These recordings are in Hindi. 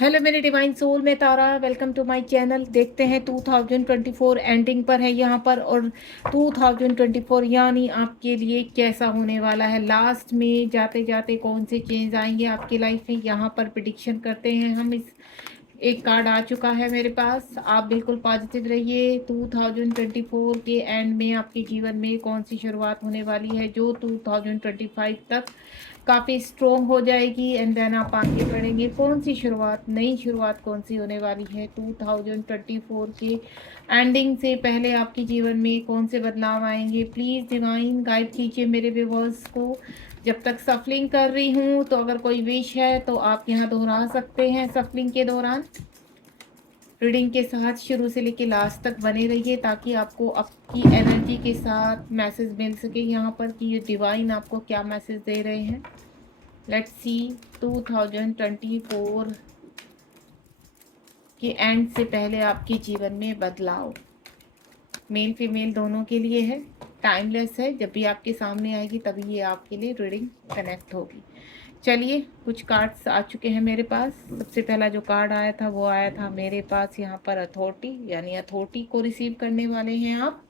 हेलो मेरे डिवाइन सोल में तारा, वेलकम टू माय चैनल। देखते हैं 2024 एंडिंग पर है यहाँ पर, और 2024 यानी आपके लिए कैसा होने वाला है। लास्ट में जाते जाते कौन से चेंज आएंगे आपकी लाइफ में, यहाँ पर प्रिडिक्शन करते हैं हम। इस एक कार्ड आ चुका है मेरे पास। आप बिल्कुल पॉजिटिव रहिए। 2024 के एंड में आपके जीवन में कौन सी शुरुआत होने वाली है जो 2025 तक काफ़ी स्ट्रोंग हो जाएगी, एंड देन आप आगे बढ़ेंगे। कौन सी शुरुआत, नई शुरुआत कौन सी होने वाली है 2024 के एंडिंग से पहले आपके जीवन में, कौन से बदलाव आएंगे। प्लीज़ डिवाइन गाइड कीजिए मेरे व्यूअर्स को। जब तक सफलिंग कर रही हूँ तो अगर कोई विश है तो आप यहाँ दोहरा सकते हैं सफलिंग के दौरान। रीडिंग के साथ शुरू से लेके लास्ट तक बने रहिए ताकि आपको आपकी एनर्जी के साथ मैसेज मिल सके यहाँ पर कि ये डिवाइन आपको क्या मैसेज दे रहे हैं। लेट्स सी 2024 के एंड से पहले आपके जीवन में बदलाव। मेल फीमेल दोनों के लिए है, टाइमलेस है। जब भी आपके सामने आएगी तभी ये आपके लिए रीडिंग कनेक्ट होगी। चलिए, कुछ कार्ड्स आ चुके हैं मेरे पास। सबसे पहला जो कार्ड आया था वो आया था मेरे पास यहाँ पर अथॉरिटी, यानी अथॉरिटी को रिसीव करने वाले हैं आप।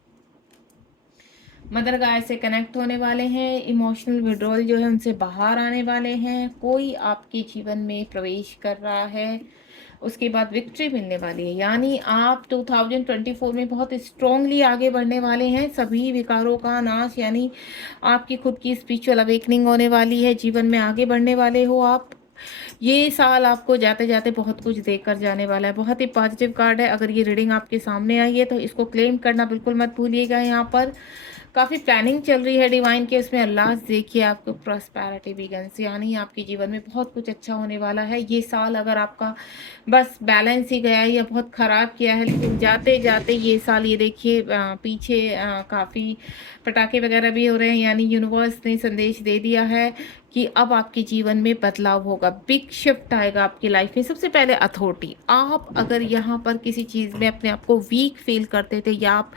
मदर गाय से कनेक्ट होने वाले हैं। इमोशनल विड्रॉल जो है उनसे बाहर आने वाले हैं। कोई आपके जीवन में प्रवेश कर रहा है, उसके बाद विक्ट्री मिलने वाली है। यानी आप 2024 में बहुत स्ट्रांगली आगे बढ़ने वाले हैं। सभी विकारों का नाश, यानी आपकी खुद की स्पिरिचुअल अवेकनिंग होने वाली है। जीवन में आगे बढ़ने वाले हो आप। ये साल आपको जाते जाते बहुत कुछ देकर जाने वाला है। बहुत ही पॉजिटिव कार्ड है। अगर ये रीडिंग आपके सामने आई है तो इसको क्लेम करना बिल्कुल मत भूलिएगा। यहाँ पर काफ़ी प्लानिंग चल रही है डिवाइन के, उसमें अल्लाह देखिए आपको प्रॉस्पेरिटी बिगन्स, यानी आपके जीवन में बहुत कुछ अच्छा होने वाला है। ये साल अगर आपका बस बैलेंस ही गया है या बहुत ख़राब किया है, लेकिन जाते जाते ये साल, ये देखिए पीछे काफ़ी पटाखे वगैरह भी हो रहे हैं। यानी यूनिवर्स ने संदेश दे दिया है कि अब आपके जीवन में बदलाव होगा, बिग शिफ्ट आएगा आपकी लाइफ में। सबसे पहले अथॉरिटी। आप अगर यहाँ पर किसी चीज़ में अपने आप को वीक फील करते थे या आप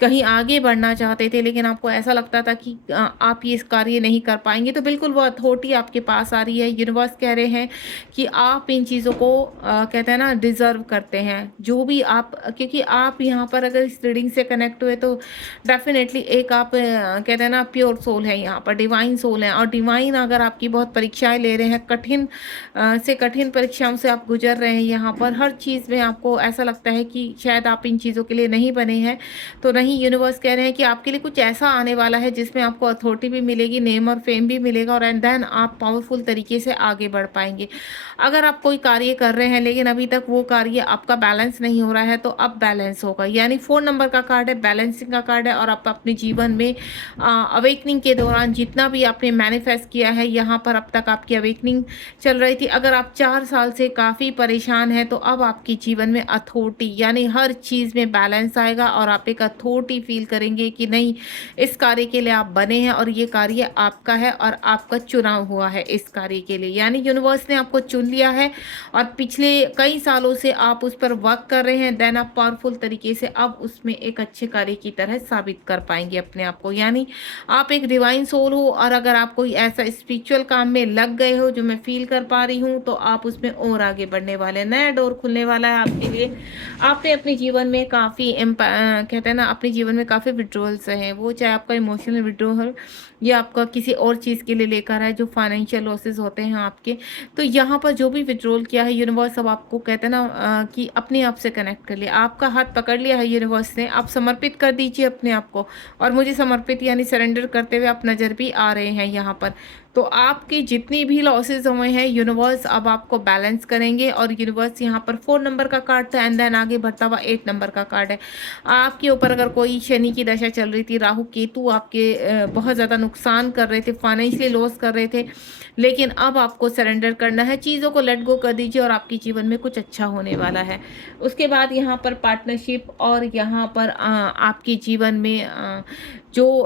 कहीं आगे बढ़ना चाहते थे लेकिन आपको ऐसा लगता था कि आप ये कार्य नहीं कर पाएंगे, तो बिल्कुल वो अथॉरिटी आपके पास आ रही है। यूनिवर्स कह रहे हैं कि आप इन चीज़ों को कहते हैं ना, डिज़र्व करते हैं जो भी आप, क्योंकि आप यहाँ पर अगर इस रीडिंग से कनेक्ट हुए तो डेफिनेटली एक आप कहते हैं ना प्योर सोल है, यहाँ पर डिवाइन सोल है। और डिवाइन अगर आपकी बहुत परीक्षाएं ले रहे हैं, कठिन से कठिन परीक्षाओं से आप गुजर रहे हैं, यहाँ पर हर चीज़ में आपको ऐसा लगता है कि शायद आप इन चीज़ों के लिए नहीं बने हैं, तो नहीं, यूनिवर्स कह रहे हैं कि आपके लिए कुछ ऐसा आने वाला है जिसमें आपको अथॉरिटी भी मिलेगी, नेम और फेम भी मिलेगा, और एंड देन आप पावरफुल तरीके से आगे बढ़ पाएंगे। अगर आप कोई कार्य कर रहे हैं लेकिन अभी तक वो कार्य आपका बैलेंस नहीं हो रहा है, तो अब बैलेंस होगा। यानी 4 नंबर का कार्ड है, बैलेंसिंग का कार्ड है। और आप अपने जीवन में अवेकनिंग के दौरान जितना भी आपने मैनिफेस्ट किया है, यहाँ पर अब तक आपकी अवेकनिंग चल रही थी। अगर आप 4 साल से काफ़ी परेशान हैं तो अब आपके जीवन में अथॉरिटी, यानी हर चीज़ में बैलेंस आएगा और आप एक अथॉरिटी फील करेंगे कि नहीं, इस कार्य के लिए आप बने हैं और ये कार्य आपका है और आपका चुनाव हुआ है इस कार्य के लिए। यानी यूनिवर्स ने आपको चुन लिया है और पिछले कई सालों से आप उस पर वर्क कर रहे हैं। देन आप पावरफुल तरीके से अब उसमें एक अच्छे कार्य की तरह साबित कर पाएंगे अपने आप को। यानी आप एक डिवाइन सोल हो, और अगर आप कोई ऐसा स्पिरिचुअल काम में लग गए हो जो मैं फील कर पा रही हूँ, तो आप उसमें और आगे बढ़ने वाले हैं। नया डोर खुलने वाला है आपके लिए। आपने अपने जीवन में काफ़ी कहते हैं ना, अपने जीवन में काफ़ी विड्रॉल्स हैं, वो चाहे आपका इमोशनल विड्रॉल या आपका किसी और चीज़ के लिए लेकर है, जो फाइनेंशियल लॉसेस होते हैं आपके। तो यहाँ पर जो भी विड्रॉल किया है, यूनिवर्स अब आपको कहते हैं ना कि अपने आप से कनेक्ट कर लिया, आपका हाथ पकड़ लिया है यूनिवर्स ने। आप समर्पित कर दीजिए अपने आप को, और मुझे समर्पित यानी सरेंडर करते हुए आप नज़र भी आ रहे हैं यहाँ पर। तो आपकी जितनी भी लॉसेज हुए हैं, यूनिवर्स अब आपको बैलेंस करेंगे। और यूनिवर्स यहाँ पर 4 नंबर का कार्ड था, एंड देन आगे बढ़ता हुआ 8 नंबर का कार्ड है। आपके ऊपर अगर कोई शनि की दशा चल रही थी, राहु केतु आपके बहुत ज़्यादा नुकसान कर रहे थे, फाइनेंशियली लॉस कर रहे थे, लेकिन अब आपको सरेंडर करना है, चीज़ों को लेट गो कर दीजिए और आपके जीवन में कुछ अच्छा होने वाला है। उसके बाद यहाँ पर पार्टनरशिप, और यहाँ पर आपके जीवन में जो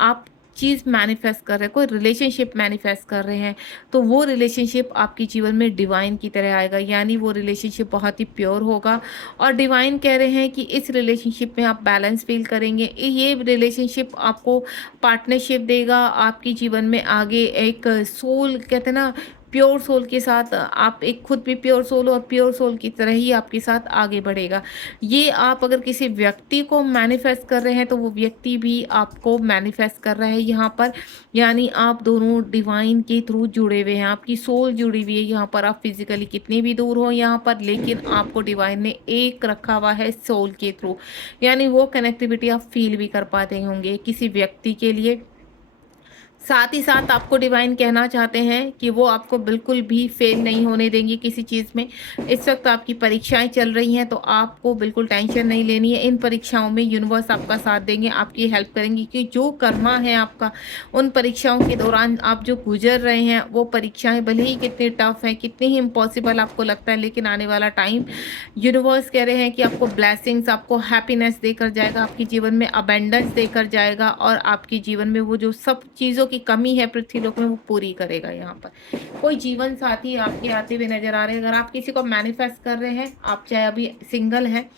आप चीज़ मैनिफेस्ट कर रहे हैं, कोई रिलेशनशिप मैनिफेस्ट कर रहे हैं, तो वो रिलेशनशिप आपके जीवन में डिवाइन की तरह आएगा। यानी वो रिलेशनशिप बहुत ही प्योर होगा, और डिवाइन कह रहे हैं कि इस रिलेशनशिप में आप बैलेंस फील करेंगे। ये रिलेशनशिप आपको पार्टनरशिप देगा, आपके जीवन में आगे एक सोल, कहते हैं ना, प्योर सोल के साथ, आप एक खुद भी प्योर सोल हो और प्योर सोल की तरह ही आपके साथ आगे बढ़ेगा। ये आप अगर किसी व्यक्ति को मैनिफेस्ट कर रहे हैं तो वो व्यक्ति भी आपको मैनिफेस्ट कर रहा है यहाँ पर। यानी आप दोनों डिवाइन के थ्रू जुड़े हुए हैं, आपकी सोल जुड़ी हुई है यहाँ पर। आप फिजिकली कितनी भी दूर हो यहाँ पर, लेकिन आपको डिवाइन ने एक रखा हुआ है सोल के थ्रू। यानी वो कनेक्टिविटी आप फील भी कर पाते होंगे किसी व्यक्ति के लिए। साथ ही साथ आपको डिवाइन कहना चाहते हैं कि वो आपको बिल्कुल भी फेल नहीं होने देंगे किसी चीज़ में। इस वक्त आपकी परीक्षाएं चल रही हैं तो आपको बिल्कुल टेंशन नहीं लेनी है। इन परीक्षाओं में यूनिवर्स आपका साथ देंगे, आपकी हेल्प करेंगे, कि जो कर्मा है आपका उन परीक्षाओं के दौरान आप जो गुजर रहे हैं वो परीक्षाएं भले ही कितनी टफ हैं, कितनी ही इम्पॉसिबल आपको लगता है, लेकिन आने वाला टाइम यूनिवर्स कह रहे हैं कि आपको ब्लेसिंग्स, आपको हैप्पीनेस देकर जाएगा, आपके जीवन में अबेंडेंस देकर जाएगा और आपके जीवन में वो जो सब चीज़ों की कमी है पृथ्वीलोक में वो पूरी करेगा। यहाँ पर कोई जीवन साथी आपके आते हुए नजर आ रहे हैं। अगर आप किसी को मैनिफेस्ट कर रहे हैं, आप चाहे अभी सिंगल हैं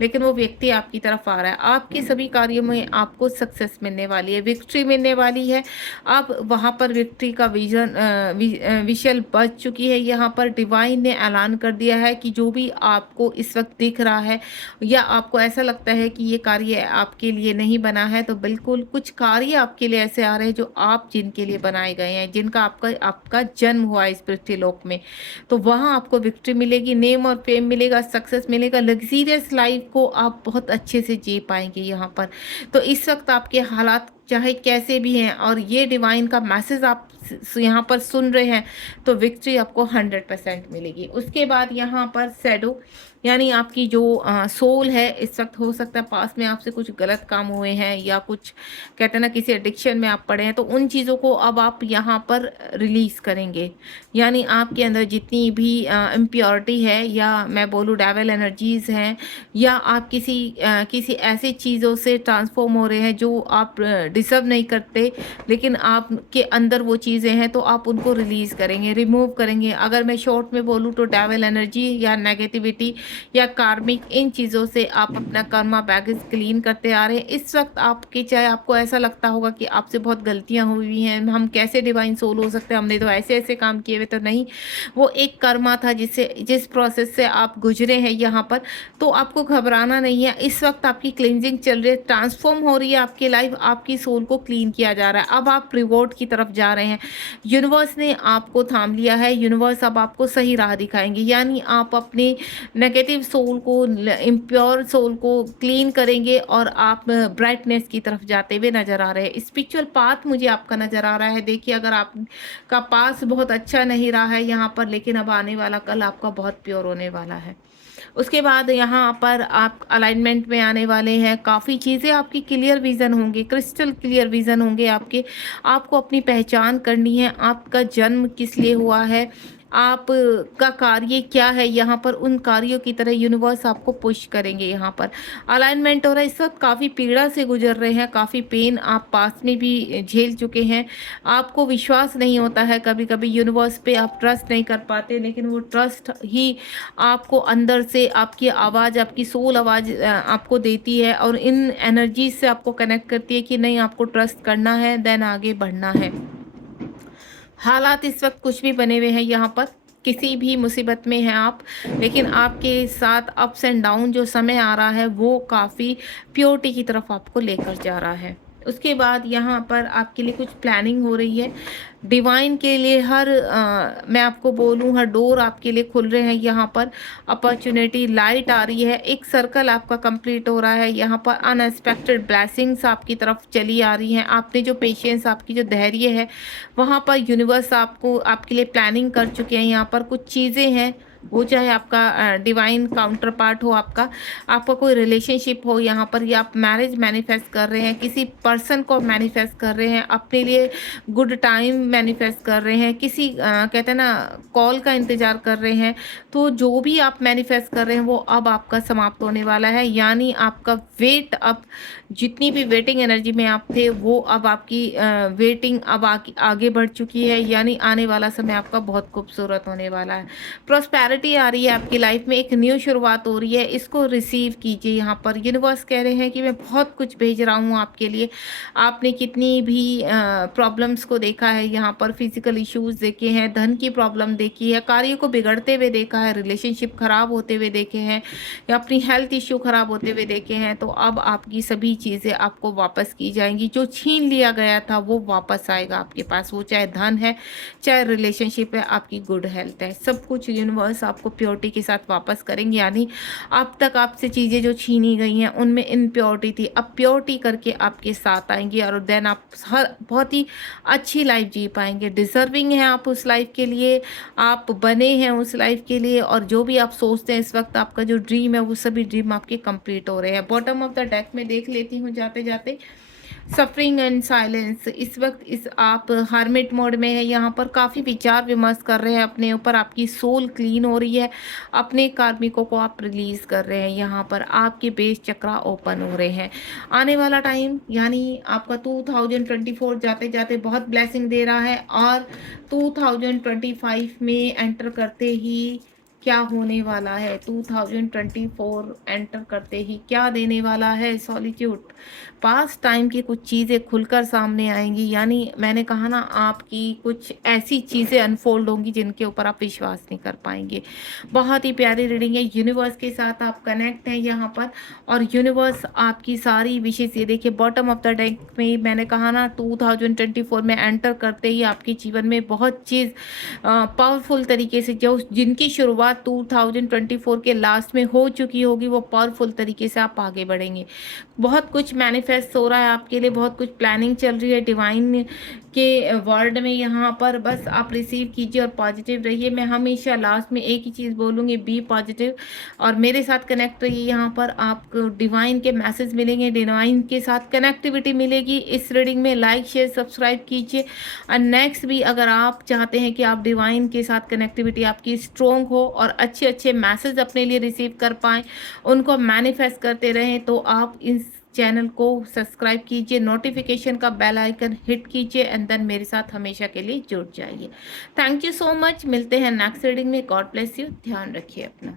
लेकिन वो व्यक्ति आपकी तरफ आ रहा है, आपके सभी कार्यों में आपको सक्सेस मिलने वाली है, विक्ट्री मिलने वाली है। आप वहाँ पर विक्ट्री का विशल बच चुकी है। यहाँ पर डिवाइन ने ऐलान कर दिया है कि जो भी आपको इस वक्त दिख रहा है या आपको ऐसा लगता है कि ये कार्य आपके लिए नहीं बना है, तो बिल्कुल कुछ कार्य आपके लिए ऐसे आ रहे हैं जो आप जिनके लिए बनाए गए हैं, जिनका आपका जन्म हुआ इस पृथ्वीलोक में, तो वहाँ आपको विक्ट्री मिलेगी, नेम और फेम मिलेगा, सक्सेस मिलेगा, लग्जीरियस लाइफ को आप बहुत अच्छे से जी पाएंगे यहाँ पर। तो इस वक्त आपके हालात चाहे कैसे भी हैं और ये डिवाइन का मैसेज आप यहाँ पर सुन रहे हैं, तो विक्ट्री आपको 100% मिलेगी। उसके बाद यहाँ पर शैडो, यानी आपकी जो सोल है, इस वक्त हो सकता है पास में आपसे कुछ गलत काम हुए हैं या कुछ कहते हैं ना किसी एडिक्शन में आप पड़े हैं, तो उन चीज़ों को अब आप यहाँ पर रिलीज़ करेंगे। यानी आपके अंदर जितनी भी इम्प्योरिटी है या मैं बोलूँ डेविल एनर्जीज हैं, या आप किसी ऐसी चीज़ों से ट्रांसफॉर्म हो रहे हैं जो आप डिजर्व नहीं करते, लेकिन आपके अंदर वो चीज़ें हैं, तो आप उनको रिलीज़ करेंगे, रिमूव करेंगे। अगर मैं शॉर्ट में बोलूँ तो डेविल एनर्जी या नेगेटिविटी या कार्मिक, इन चीज़ों से आप अपना कर्मा बैगेज क्लीन करते आ रहे हैं। इस वक्त आपके, चाहे आपको ऐसा लगता होगा कि आपसे बहुत गलतियां हुई हैं, हम कैसे डिवाइन सोल हो सकते हैं, हमने तो ऐसे ऐसे काम किए हुए, तो नहीं, वो एक कर्मा था जिस प्रोसेस से आप गुजरे हैं यहाँ पर। तो आपको घबराना नहीं है। इस वक्त आपकी क्लींजिंग चल रही है, ट्रांसफॉर्म हो रही है आपकी लाइफ, आपकी सोल को क्लीन किया जा रहा है। अब आप रिवॉर्ड की तरफ जा रहे हैं। यूनिवर्स ने आपको थाम लिया है, यूनिवर्स अब आपको सही राह दिखाएंगे। यानी आप अपने नेगेटिव सोल को, इम्प्योर सोल को क्लीन करेंगे और आप ब्राइटनेस की तरफ जाते हुए नजर आ रहे हैं। स्पिरिचुअल पाथ मुझे आपका नजर आ रहा है। देखिए, अगर आपका पास बहुत अच्छा नहीं रहा है यहाँ पर, लेकिन अब आने वाला कल आपका बहुत प्योर होने वाला है। उसके बाद यहाँ पर आप अलाइनमेंट में आने वाले हैं। काफ़ी चीज़ें आपकी क्लियर विजन होंगे, क्रिस्टल क्लियर विजन होंगे आपके। आपको अपनी पहचान करनी है, आपका जन्म किस लिए हुआ है, आप का कार्य क्या है यहाँ पर, उन कार्यों की तरह यूनिवर्स आपको पुश करेंगे। यहाँ पर अलाइनमेंट हो रहा है। इस वक्त काफ़ी पीड़ा से गुजर रहे हैं, काफ़ी पेन आप पास में भी झेल चुके हैं। आपको विश्वास नहीं होता है, कभी कभी यूनिवर्स पे आप ट्रस्ट नहीं कर पाते, लेकिन वो ट्रस्ट ही आपको अंदर से आपकी आवाज़, आपकी सोल आवाज़ आपको देती है और इन एनर्जी से आपको कनेक्ट करती है कि नहीं, आपको ट्रस्ट करना है, देन आगे बढ़ना है। हालात इस वक्त कुछ भी बने हुए हैं यहाँ पर, किसी भी मुसीबत में हैं आप, लेकिन आपके साथ अप्स एंड डाउन जो समय आ रहा है वो काफ़ी प्योरिटी की तरफ आपको लेकर जा रहा है। उसके बाद यहाँ पर आपके लिए कुछ प्लानिंग हो रही है डिवाइन के लिए। मैं आपको बोलूँ, हर डोर आपके लिए खुल रहे हैं यहाँ पर। अपॉर्चुनिटी, लाइट आ रही है, एक सर्कल आपका कंप्लीट हो रहा है यहाँ पर। अनएक्सपेक्टेड ब्लेसिंग्स आपकी तरफ चली आ रही हैं। आपने जो पेशेंस, आपकी जो धैर्य है, वहाँ पर यूनिवर्स आपके लिए प्लानिंग कर चुके हैं। यहाँ पर कुछ चीज़ें हैं, वो चाहे आपका डिवाइन काउंटर पार्ट हो, आपका कोई रिलेशनशिप हो यहाँ पर, या आप मैरिज मैनिफेस्ट कर रहे हैं, किसी पर्सन को मैनिफेस्ट कर रहे हैं, अपने लिए गुड टाइम मैनिफेस्ट कर रहे हैं, किसी कहते हैं ना कॉल का इंतज़ार कर रहे हैं, तो जो भी आप मैनिफेस्ट कर रहे हैं वो अब आपका समाप्त होने वाला है। यानी आपका वेट, अब जितनी भी वेटिंग एनर्जी में आप थे वो अब आपकी वेटिंग अब आगे बढ़ चुकी है। यानी आने वाला समय आपका बहुत खूबसूरत होने वाला है। क्लैरिटी आ रही है आपकी लाइफ में, एक न्यू शुरुआत हो रही है, इसको रिसीव कीजिए। यहाँ पर यूनिवर्स कह रहे हैं कि मैं बहुत कुछ भेज रहा हूँ आपके लिए। आपने कितनी भी प्रॉब्लम्स को देखा है, यहाँ पर फिजिकल इश्यूज देखे हैं, धन की प्रॉब्लम देखी है, कार्य को बिगड़ते हुए देखा है, रिलेशनशिप खराब होते हुए देखे हैं, या अपनी हेल्थ इश्यू खराब होते हुए देखे हैं। तो अब आपकी सभी चीज़ें आपको वापस की जाएंगी। जो छीन लिया गया था वो वापस आएगा आपके पास, वो चाहे धन है, चाहे रिलेशनशिप है, आपकी गुड हेल्थ है, सब कुछ यूनिवर्स आपको प्योरिटी के साथ वापस करेंगे। यानी अब तक आपसे चीज़ें जो छीनी गई हैं उनमें इनप्योरिटी थी, अब प्योरिटी करके आपके साथ आएंगी, और देन आप हर बहुत ही अच्छी लाइफ जी पाएंगे। डिजर्विंग है आप उस लाइफ के लिए, आप बने हैं उस लाइफ के लिए, और जो भी आप सोचते हैं इस वक्त आपका जो ड्रीम है वो सभी ड्रीम आपके कंप्लीट हो रहे हैं। बॉटम ऑफ द डेक में देख लेती हूँ जाते जाते, सफरिंग एंड साइलेंस। इस वक्त इस आप हार्मिट मोड में है, यहाँ पर काफ़ी विचार विमर्श कर रहे हैं अपने ऊपर, आपकी सोल क्लीन हो रही है, अपने कार्मिकों को आप रिलीज कर रहे हैं। यहाँ पर आपके बेस चक्रा ओपन हो रहे हैं। आने वाला टाइम यानी आपका 2024 जाते जाते बहुत ब्लेसिंग दे रहा है, और 2025 में एंटर करते ही क्या होने वाला है, 2024 एंटर करते ही क्या देने वाला है, सॉलिट्यूड। पास्ट टाइम की कुछ चीज़ें खुलकर सामने आएंगी, यानी मैंने कहा ना, आपकी कुछ ऐसी चीज़ें अनफोल्ड होंगी जिनके ऊपर आप विश्वास नहीं कर पाएंगे। बहुत ही प्यारी रीडिंग है, यूनिवर्स के साथ आप कनेक्ट हैं यहाँ पर, और यूनिवर्स आपकी सारी विशेष, ये देखिए बॉटम ऑफ द डेक में मैंने कहा ना, 2024 में एंटर करते ही आपके जीवन में बहुत चीज़ पावरफुल तरीके से, जो जिनकी शुरुआत 2024 के लास्ट में हो चुकी होगी, वो पावरफुल तरीके से आप आगे बढ़ेंगे। बहुत कुछ मैनिफेस्ट हो रहा है आपके लिए, बहुत कुछ प्लानिंग चल रही है डिवाइन के वर्ड में। यहाँ पर बस आप रिसीव कीजिए और पॉजिटिव रहिए। मैं हमेशा लास्ट में एक ही चीज़ बोलूँगी, बी पॉजिटिव, और मेरे साथ कनेक्ट रहिए। यहाँ पर आपको डिवाइन के मैसेज मिलेंगे, डिवाइन के साथ कनेक्टिविटी मिलेगी। इस रीडिंग में लाइक शेयर सब्सक्राइब कीजिए, और नेक्स्ट भी अगर आप चाहते हैं कि आप डिवाइन के साथ कनेक्टिविटी आपकी स्ट्रॉन्ग हो और अच्छे अच्छे मैसेज अपने लिए रिसीव कर पाएँ, उनको मैनिफेस्ट करते रहें, तो आप इस चैनल को सब्सक्राइब कीजिए, नोटिफिकेशन का बेल आइकन हिट कीजिए, एंड देन मेरे साथ हमेशा के लिए जुड़ जाइए। थैंक यू सो मच, मिलते हैं नेक्स्ट रीडिंग में। गॉड ब्लेस यू, ध्यान रखिए अपना।